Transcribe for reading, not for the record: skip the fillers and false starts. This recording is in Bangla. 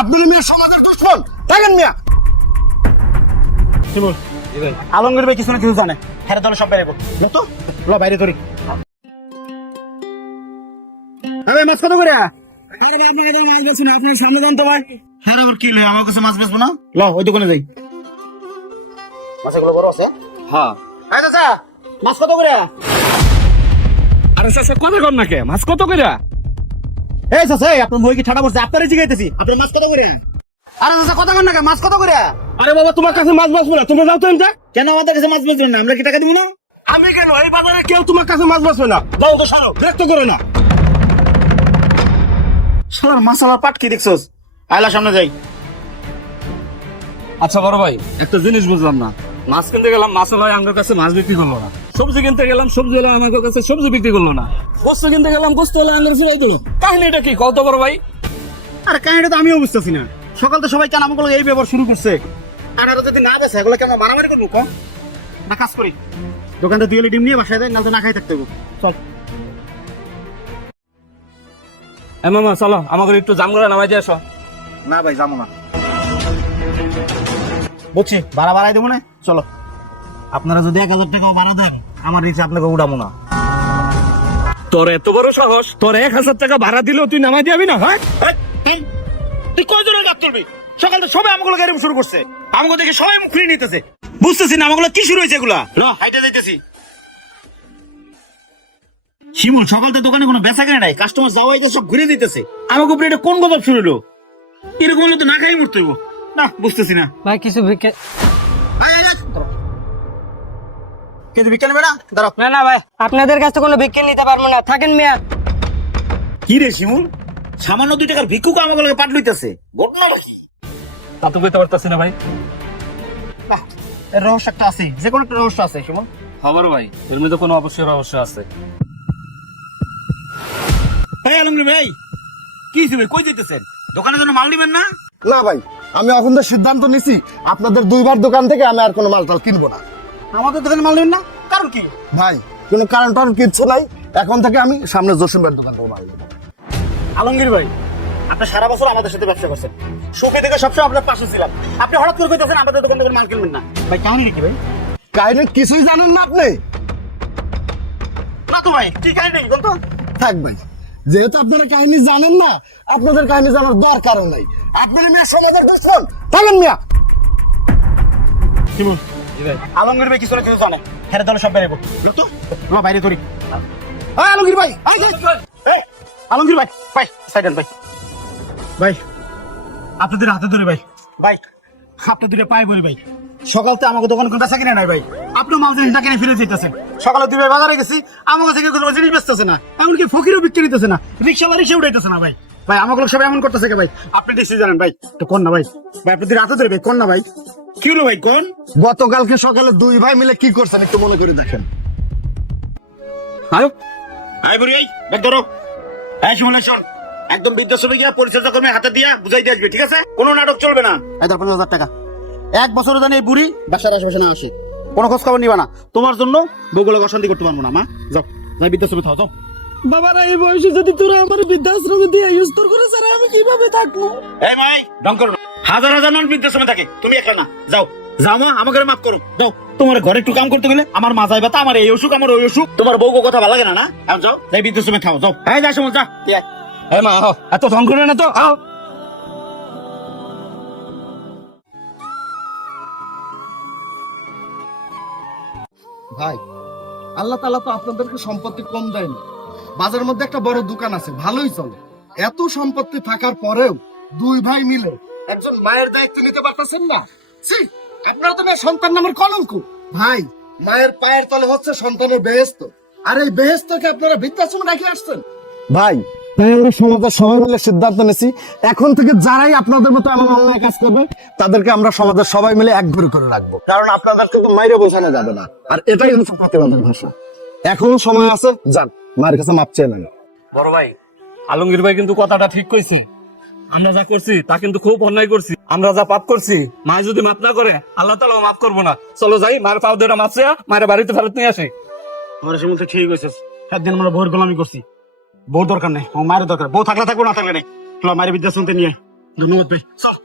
আপনার মেয়ে সমাজের দুশ্মন। থাকেন মিয়া। শিমুল, আলমগীর ভাই কিছু না কিছু জানে। হ্যাঁ তাহলে সব বেরাবো তো ল বাইরে ধরি। মাছ কত করে? আরে ভাই আপনার মাছ বেচবো না, আপনার সামনে যান তো ভাই। হ্যাঁ আবার কি লয়, আমার কাছে মাছ বেচবো না? ল ওই দোকানে যাই। মাছগুলো বড় আছে? হ্যাঁ। এই চাচা মাছ কত করে? আরে চাচা কথা কর না কে, মাছ কত কইরা? এই চাচা আপনার মই কি ঠাডা পড়ছে? আপনারই জিগাইতেছি, আপনার মাছ কত করে? আরে চাচা কথা কর না কে, মাছ কত করে? আরে বাবা তোমার কাছে মাছ বাঁচবো না, তুমি যাও তো এনটা। কেন আমাদের কাছে মাছ বেচবেন না? আমরা কি টাকা দিব না? আমি কেন, এই বাজারে কেউ তোমার কাছে মাছ বাঁচবে না। যাও তো সারো, বিরক্ত করো না। শালার মাছালার পাট কি দেখছস? আয়লা সামনে যাই। আচ্ছা বড় ভাই, একটা জিনিস বুঝলাম না। মাছ কিনতে গেলাম, মাছ ভাই আমার কাছে মাছ বিক্রি করলো না। সবজি কিনতে গেলাম, সবজি হলো আমার কাছে সবজি বিক্রি করলো না। গোস্ত কিনতে গেলাম, গোস্ত হলো আমার ফিরাই দিল। কাহিনীটা কি কত বড় ভাই? আরে কাহিনীটা তো আমিও বুঝতেছি না। সকাল তো সবাই কেন আমাকে এই ব্যবহার শুরু করছে। আর আরো যদি না বেছে এগুলো কেন মারামারি করবো? কম না কাজ করি, দোকানটা দুই ডিম নিয়ে বাসায় দেয়, না তো না খাই থাকতে হবে। চল মামা চলো, আমাকে একটু জাম করে নামাই দিয়ে আসো। না ভাই যাবো না, বুঝছি ভাড়া বাড়াই দেবো না। চলো আপনারা যদি 1000 টাকাও ভাড়া দেন আমার নিচে আপনাকে উঠাবো না। তোর এত বড় সাহস, তোর 1000 টাকা ভাড়া দিলেও তুই নামাই দিবি না? হ্যাঁ তুই কয়জনের কাজ করবি? সকাল তো সবাই আমাগুলো গাড়ি শুরু করছে, আমাকে দেখে সবাই মুখ খুলে নিতেছে। বুঝতেছি না আমাগুলো কি শুরু হয়েছে এগুলা। হাইটে যাইতেছি। শিমুল সকাল তো দোকানে কোনো বেচা কেনা নাই, কাস্টমার যাওয়া হয়েছে সব ঘুরে দিতেছে। আমাকে উপরে এটা কোন গজব শুরু হলো? এরকম হলে তো না খাই মরতে হইব। না বুঝতেছি না ভাই কিছু ভিক্ষে। কিন্তু বিজ্ঞান বেড়া দাঁড়াও। না না ভাই, আপনাদের কাছে কোনো ভিক্ষে নিতে পারবো না, থাকেন মিয়া। কি রে শিমুল, সামান্য 2 টাকার ভিক্ষুক আমাকে লগে পাট লইতেছে, ঘটনা নাকি? তা তো বুঝতে পারতাছি না ভাই। না এর রহস্য একটা আছে, যে কোনো একটা রহস্য আছে শিমুল। খবর ভাই, এর মধ্যে কোনো অবশ্যই রহস্য আছে। ভাই আলমগীর ভাই কি হইছে ভাই, কই যাইতেছেন? দোকানের জন্য মাল নিবেন না? না ভাই, আমি এখন তো সিদ্ধান্ত নিছি আপনাদের 2বার দোকান থেকে আমি আর কোনো মালটাল কিনবো না। আমাদের দোকানে মাল নেবেন না? কারণ কি? ভাই কোনো কারণ টারণ কিচ্ছু নাই, এখন থেকে আমি সামনে জসিমের দোকান থেকে মাল নেবো। আলমগীর ভাই আপনি সারা বছর আমাদের সাথে ব্যবসা করছেন, সুখে থেকে সবসময় আপনার পাশে ছিলাম। আপনি হঠাৎ করে কইতেছেন আমাদের দোকান থেকে মাল কিনবেন না। ভাই কাহিনী কি ভাই? কাহিনী কিছুই জানেন না আপনি? না তো ভাই, কি কাহিনী বলতো? থাক ভাই, যেহেতু আপনারা কাহিনী জানেন না, আপনাদের কাহিনী জানার দরকারও নাই। আপনারা মিয়া সমাজের দুশ্মন। থাকেন মিয়া। শিমুল আলমগীর ভাই কিছু না কিছু জানে। হ্যাঁ তাহলে সব বেরাবো তো বাইরে ধরি। আলমগীর ভাই আলমগীর ভাই ভাই সাইডেন ভাই। ভাই আপনাদের হাতে ধরে ভাই, ভাই আপনাদের পায়ে পড়ি ভাই। সকাল তো আমাকে দোকান কোন বেচা কিনে নাই ভাই, আপনি মাল জিনিস না কিনে ফিরে যেতেছেন। সকালে 2 ভাই বাজারে গেছি, আমার কাছে কোনো জিনিস বেচতেছে না, এমনকি ফকিরও বিক্রি নিতেছে না, রিক্সাওয়ালা রিক্সা উঠাইতেছে না ভাই। ভাই আমাকে লোক সবাই এমন করতেছে ভাই, আপনি নিশ্চয়ই জানেন ভাই। তো কোন না ভাই, ভাই আপনাদের হাতে ধরে ভাই, কোন না ভাই, কি হলো ভাই কোন? গতকালকে সকালে 2 ভাই মিলে কি করছেন একটু মনে করে দেখেন। আয় আয় বুড়ি আয়, ব্যাগ ধরো। হ্যাঁ শুনুন শোন, একদম বৃদ্ধাশ্রমে গিয়া পরিচর্যা কর্মী হাতে দিয়া বুঝাই দিয়ে আসবে, ঠিক আছে? কোনো নাটক চলবে না। এই ধর 50,000 টাকা। 1 বছর জানি এই বুড়ি বাসার আশেপাশে না আসে, কোনো খোঁজ খবর নিবা না। তোমার জন্য বউগুলোকে অশান্তি করতে পারবো না। মা যাও, যাই বৃদ্ধাশ্রমে থাও, যাও। বাবারা এই বয়সে যদি তোরা আমার বৃদ্ধাশ্রমে দিয়ে ইউজ করে স্যার আমি কিভাবে থাকবো? এই মাই ঢং করো না। হাজার হাজার মানুষ বৃদ্ধাশ্রমে থাকে, তুমি একা না। যাও যাও মা, আমাকে মাফ করো, যাও। তোমার ঘরে একটু কাম করতে গেলে আমার মাথায় ব্যথা, আমার এই অসুখ, আমার ওই অসুখ। তোমার বউকে কথা ভালো লাগে না না? এখন যাও, যাই বৃদ্ধাশ্রমে থাও, যাও। হ্যাঁ যাই সময় যা। এই মা আহ, এত ঢং করে না তো, আহ। ভাই আল্লাহ তাআলা তো আপনাদেরকে সম্পত্তি কম দেয়নি। বাজারের মধ্যে একটা বড় দোকান আছে, ভালোই চলে। এত সম্পত্তি থাকার পরেও 2 ভাই মিলে একজন মায়ের দায়িত্ব নিতে পারতেছেন না। ছি, আপনারা তো না সন্তান নামের কলঙ্ক। ভাই মায়ের পায়ের তলে হচ্ছে সন্তানের বেহেশত, আর এই বেহেশতকে আপনারা বৃদ্ধাশ্রমে রেখে আসছেন। ভাই তাই আমরা সমাজের সবাই মিলে সিদ্ধান্ত নিয়েছি, এখন থেকে যারাই আপনাদের মতো এমন অন্যায় কাজ করবে তাদেরকে আমরা সমাজের সবাই মিলে এক ঘরে করে রাখবো। কারণ আপনাদেরকে তো মাইরে বোঝানো যাবে না, আর এটাই হচ্ছে প্রতিবাদের ভাষা। এখন সময় আছে, যান মায়ের কাছে মাপ চেয়ে নেন। বড় ভাই আলমগীর ভাই কিন্তু কথাটা ঠিক কইছে। আমরা যা করছি তা কিন্তু খুব অন্যায় করছি। আমরা যা পাপ করছি, মা যদি মাফ না করে আল্লাহ তাআলা মাফ করবো না। চলো যাই, মার পাও ধরে মাপ চেয়ে মায়ের বাড়িতে ফেরত নিয়ে আসি। আমার সে মধ্যে ঠিক হয়েছে, একদিন আমরা বউর গোলামি করছি। বউ দরকার নেই, আমার মায়ের দরকার। বউ থাকলে থাকবো, না থাকলে নেই। চলো মায়ের বৃদ্ধাশ্রমতে নিয়ে ধন্যবাদ ভাই চল